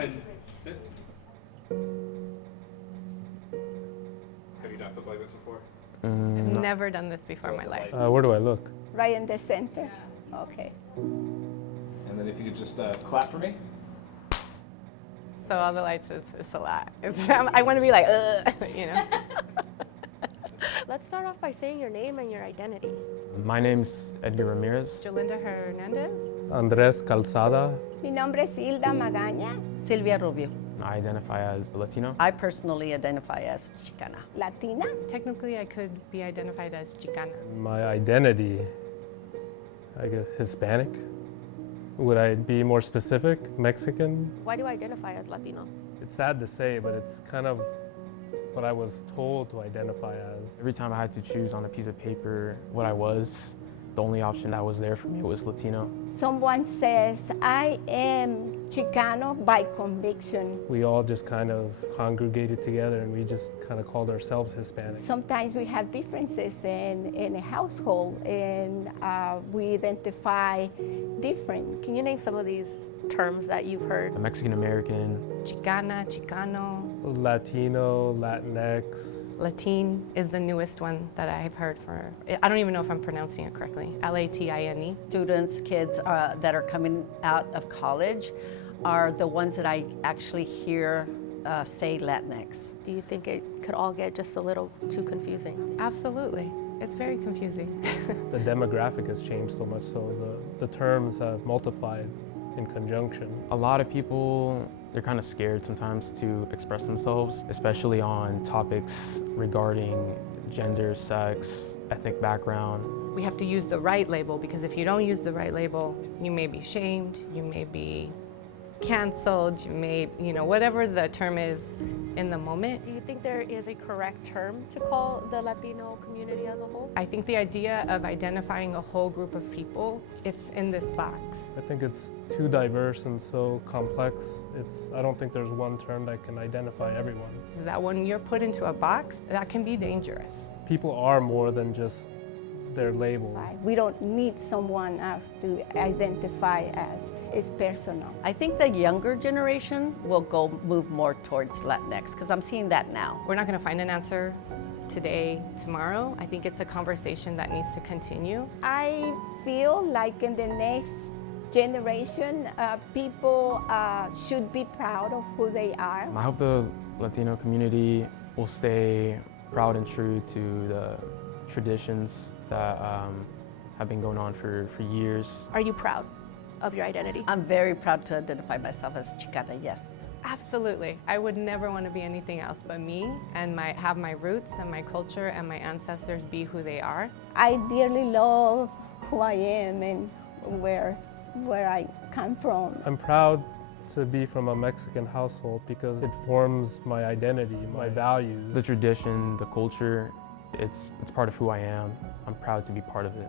ahead and sit. Have you done something like this before? I've never done this before in my life. Where do I look? Right in the center? Okay. And then if you could just clap for me. So all the lights is a lot. I want to be like, you know. Let's start off by saying your name and your identity. My name's Edgar Ramirez. Jolinda Hernandez. Andres Calzada. Mi nombre es Hilda Magaña, Silvia Rubio. I identify as Latino. I personally identify as Chicana. Latina. Technically, I could be identified as Chicana. My identity, I guess Hispanic. Would I be more specific? Mexican? Why do you identify as Latino? It's sad to say, but it's kind of what I was told to identify as. Every time I had to choose on a piece of paper what I was, the only option that was there for me was Latino. Someone says, I am Chicano by conviction. We all just kind of congregated together and we just kind of called ourselves Hispanic. Sometimes we have differences in a household and we identify different. Can you name some of these terms that you've heard? A Mexican American. Chicana, Chicano. Latino, Latinx. Latine is the newest one that I've heard for. I don't even know if I'm pronouncing it correctly. Latine. Students, kids that are coming out of college are the ones that I actually hear say Latinx. Do you think it could all get just a little too confusing? Absolutely. It's very confusing. The demographic has changed so much, so the terms have multiplied in conjunction. A lot of people, they're kind of scared sometimes to express themselves, especially on topics regarding gender, sex, ethnic background. We have to use the right label because if you don't use the right label, you may be shamed, you may be canceled, you may, whatever the term is in the moment. Do you think there is a correct term to call the Latino community as a whole? I think the idea of identifying a whole group of people, it's in this box. I think it's too diverse and so complex. I don't think there's one term that can identify everyone. Is that when you're put into a box, that can be dangerous. People are more than just their labels. We don't need someone else to identify as. It's personal. I think the younger generation will move more towards Latinx because I'm seeing that now. We're not going to find an answer today, tomorrow. I think it's a conversation that needs to continue. I feel like in the next generation, people should be proud of who they are. I hope the Latino community will stay proud and true to the traditions that have been going on for years. Are you proud of your identity? I'm very proud to identify myself as Chicana, yes. Absolutely. I would never want to be anything else but me and have my roots and my culture and my ancestors be who they are. I dearly love who I am and where I come from. I'm proud to be from a Mexican household because it forms my identity, my values. The tradition, the culture, it's part of who I am. I'm proud to be part of it.